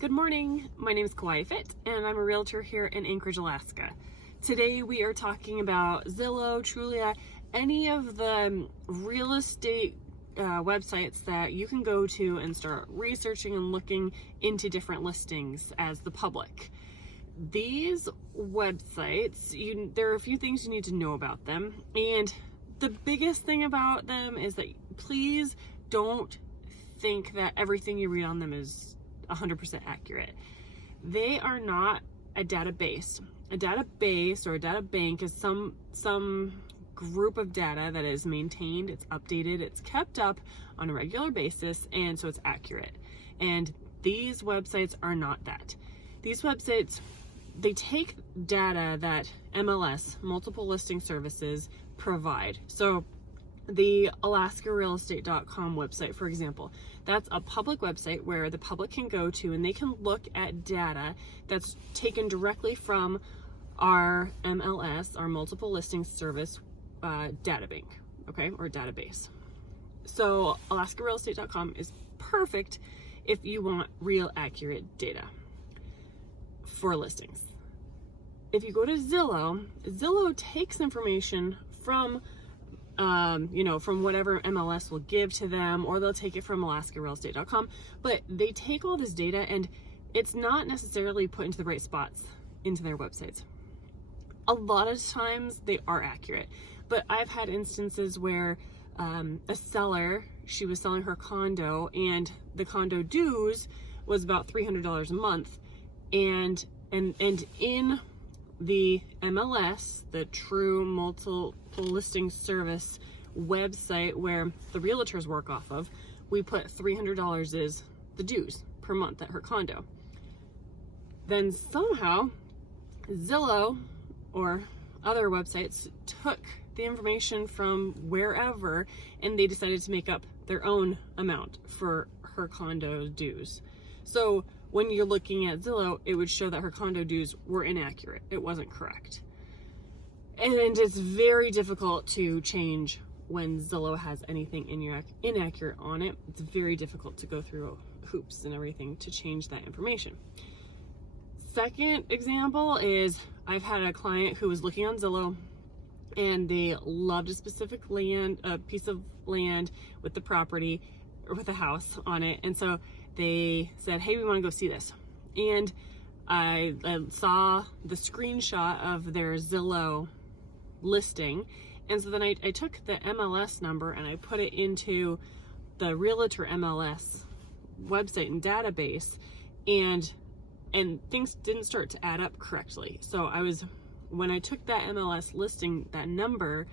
Good morning, my name is Kauai Fitt and I'm a realtor here in Anchorage, Alaska. Today we are talking about Zillow, Trulia, any of the real estate websites that you can go to and start researching and looking into different listings as the public. These websites, there are a few things you need to know about them, and the biggest thing about them is that please don't think that everything you read on them is 100% accurate. They are not a database. A database or a data bank is some group of data that is maintained, it's updated, it's kept up on a regular basis, and so it's accurate. And these websites are not that. These websites, they take data that MLS, multiple listing services, provide. So the alaskarealestate.com website, for example, that's a public website where the public can go to and they can look at data that's taken directly from our MLS, our multiple listing service data bank, okay, or database. So alaskarealestate.com is perfect if you want real accurate data for listings. If you go to Zillow, Zillow takes information from from whatever MLS will give to them, or they'll take it from alaskarealestate.com, but they take all this data and it's not necessarily put into the right spots into their websites. A lot of times they are accurate, but I've had instances where a seller, she was selling her condo and the condo dues was about $300 a month, and in the MLS, the true multiple listing service website where the realtors work off of, we put $300 is the dues per month at her condo. Then somehow Zillow or other websites took the information from wherever and they decided to make up their own amount for her condo dues. So when you're looking at Zillow, it would show that her condo dues were inaccurate. It wasn't correct. And it's very difficult to change when Zillow has anything inaccurate on it. It's very difficult to go through hoops and everything to change that information. Second example is I've had a client who was looking on Zillow and they loved a specific piece of land with the property or with a house on it. And so they said, hey, we want to go see this. And I saw the screenshot of their Zillow listing. And so then I took the MLS number and I put it into the realtor MLS website and database, and things didn't start to add up correctly. So when I took that MLS listing, that number,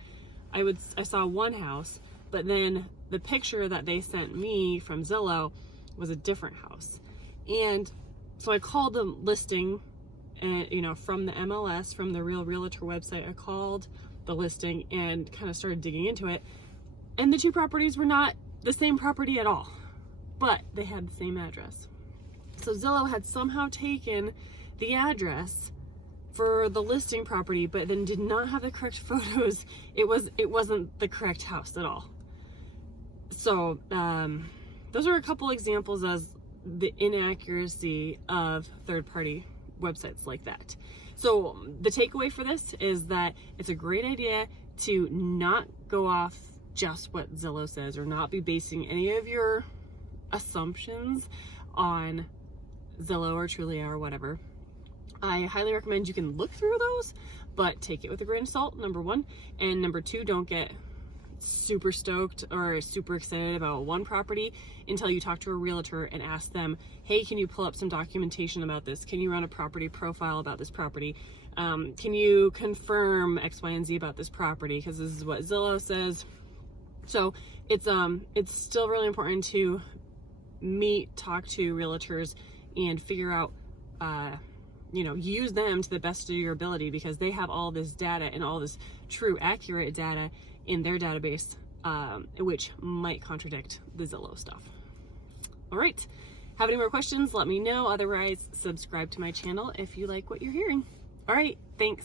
I saw one house, but then the picture that they sent me from Zillow was a different house. And so I called the listing and from the MLS, from the Real Realtor website, I called the listing and kind of started digging into it, and the two properties were not the same property at all, but they had the same address. So Zillow had somehow taken the address for the listing property, but then did not have the correct photos. It wasn't the correct house at all. So those are a couple examples as the inaccuracy of third-party websites like that. So the takeaway for this is that it's a great idea to not go off just what Zillow says, or not be basing any of your assumptions on Zillow or Trulia or whatever. I highly recommend you can look through those, but take it with a grain of salt, number one. And number two, don't get super stoked or super excited about one property until you talk to a realtor and ask them, hey, can you pull up some documentation about this? Can you run a property profile about this property? Can you confirm X, Y, and Z about this property? Because this is what Zillow says. So it's still really important to talk to realtors and figure out, use them to the best of your ability, because they have all this data and all this true accurate data in their database, which might contradict the Zillow stuff. All right, have any more questions? Let me know. Otherwise, subscribe to my channel if you like what you're hearing. All right, thanks.